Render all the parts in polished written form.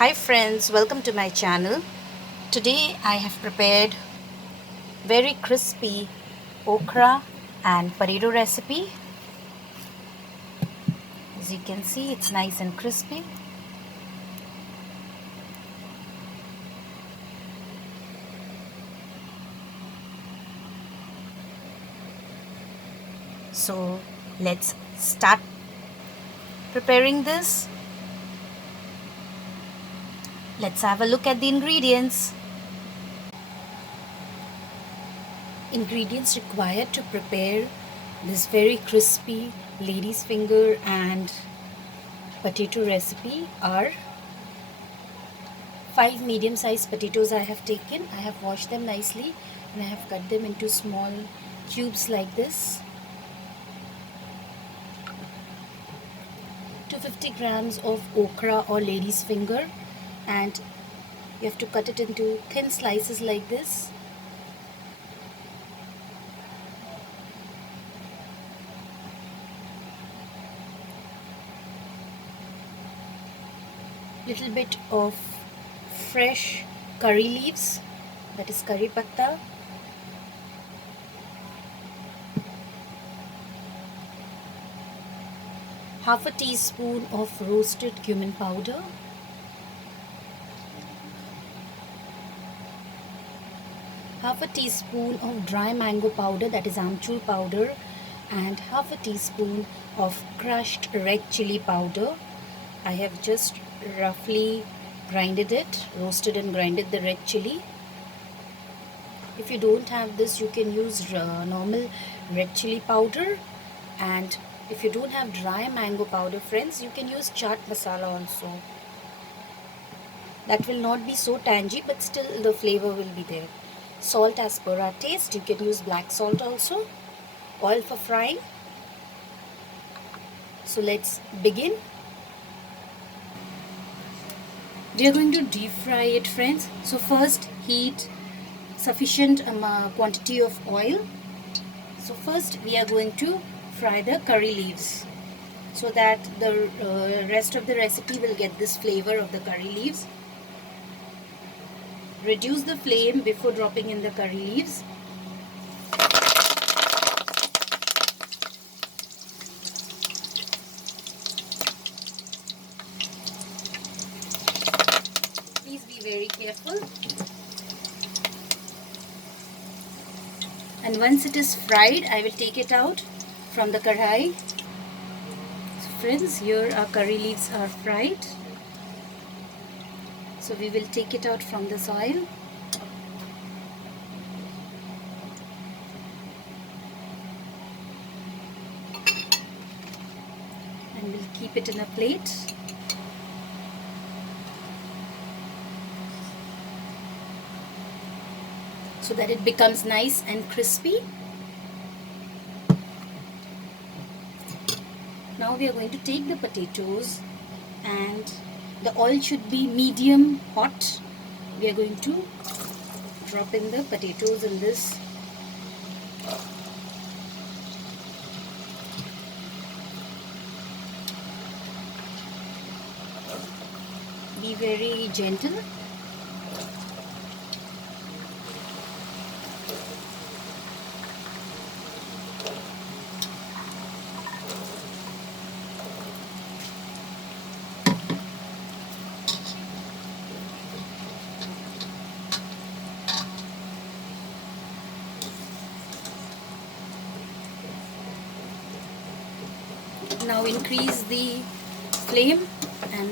Hi friends, welcome to my channel. Today I have prepared very crispy okra and potato recipe. As you can see, it's nice and crispy. So let's start preparing this. Let's have a look at the ingredients. Ingredients required to prepare this very crispy lady's finger and potato recipe are 5 medium-sized potatoes I have taken. I have washed them nicely and I have cut them into small cubes like this. 250 grams of okra or lady's finger, and you have to cut it into thin slices like this. Little bit of fresh curry leaves, that is curry patta. Half a teaspoon of roasted cumin powder. Half a teaspoon of dry mango powder, that is amchur powder, and half a teaspoon of crushed red chili powder. I have just roughly grinded it, roasted and grinded the red chili. If you don't have this, you can use normal red chili powder, and if you don't have dry mango powder, friends, you can use chaat masala also. That will not be so tangy, but still the flavor will be there. Salt as per our taste. You can use black salt also. Oil for frying. So let's begin. We are going to deep fry it, friends. So first heat sufficient quantity of oil. So first we are going to fry the curry leaves so that the rest of the recipe will get this flavor of the curry leaves. Reduce the flame before dropping in the curry leaves. Please be very careful. And once it is fried, I will take it out from the kadhai. So friends, here our curry leaves are fried. So we will take it out from this oil. And we'll keep it in a plate. So that it becomes nice and crispy. Now we are going to take the potatoes, and the oil should be medium hot. We are going to drop in the potatoes in this. Be very gentle. Now increase the flame and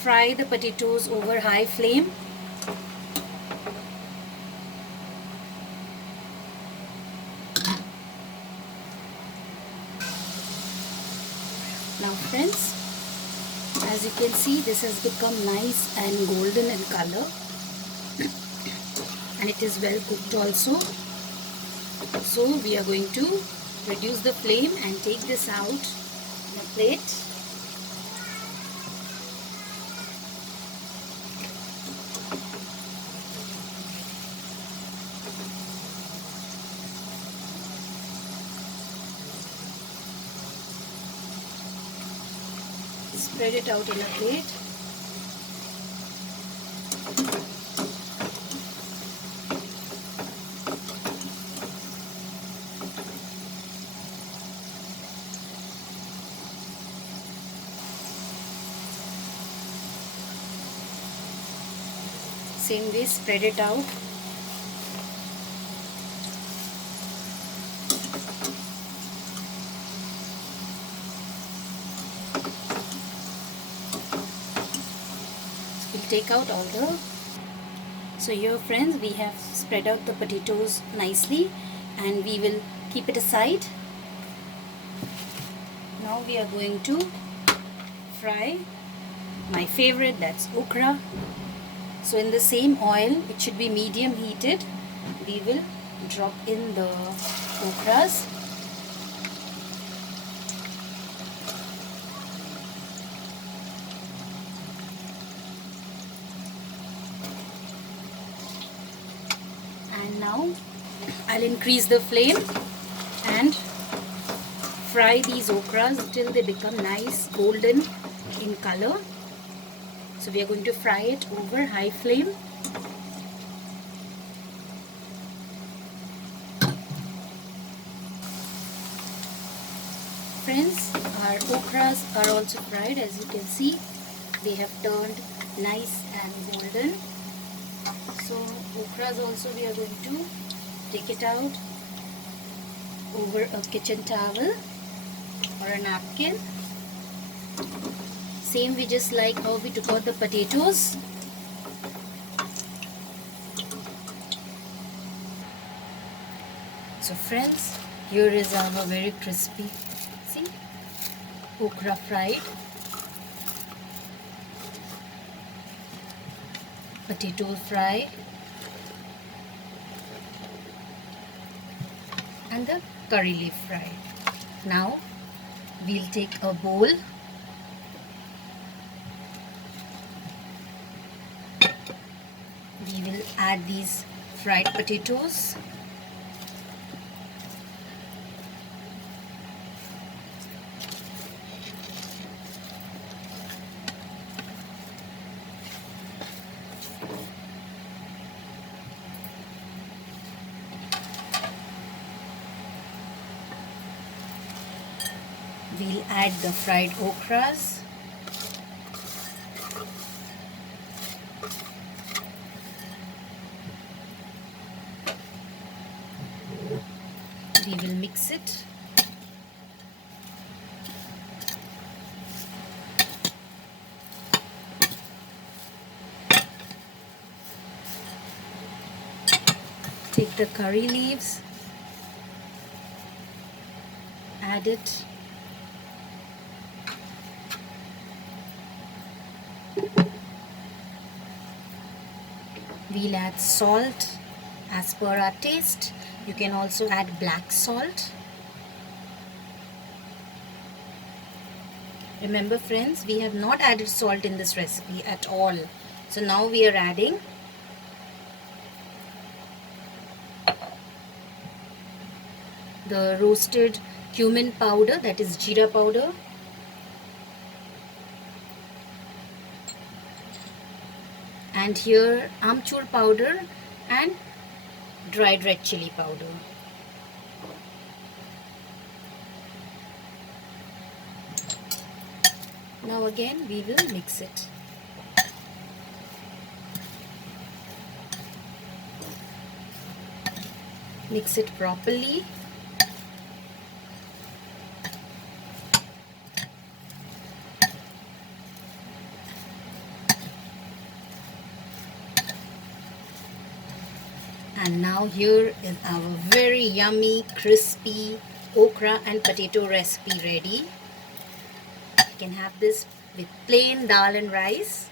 fry the potatoes over high flame. Now friends, as you can see, this has become nice and golden in color and it is well cooked also. So we are going to reduce the flame and take this out in a plate. Spread it out in a plate. Same way, spread it out. We'll take out all the. So here friends, we have spread out the potatoes nicely and we will keep it aside. Now we are going to fry my favorite, that's okra. So in the same oil, it should be medium heated, we will drop in the okras. And now I'll increase the flame and fry these okras till they become nice golden in color. So we are going to fry it over high flame. Friends, our okras are also fried. As you can see, they have turned nice and golden. So okras also we are going to take it out over a kitchen towel or a napkin. Same way, just like how we took out the potatoes. So friends, here is our very crispy, see, okra fried, potato fry, and the curry leaf fry. Now we'll take a bowl. We will add these fried potatoes. We'll add the fried okras. We will mix it. Take the curry leaves, add it. We'll add salt as per our taste. You can also add black salt. Remember friends, we have not added salt in this recipe at all. So now we are adding the roasted cumin powder, that is jeera powder. And here amchur powder and dried red chili powder. Now again we will mix it. Mix it properly. And now here is our very yummy, crispy okra and potato recipe ready. You can have this with plain dal and rice.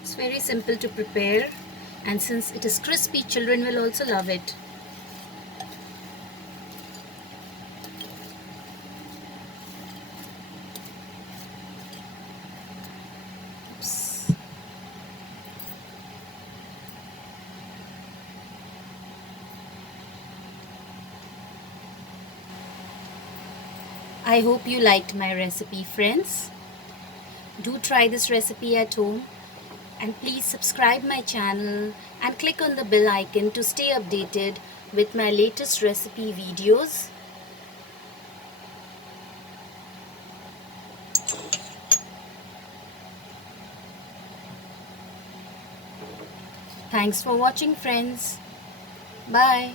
It's very simple to prepare, and since it is crispy, children will also love it. I hope you liked my recipe, friends. Do try this recipe at home, and please subscribe my channel and click on the bell icon to stay updated with my latest recipe videos. Thanks for watching, friends. Bye.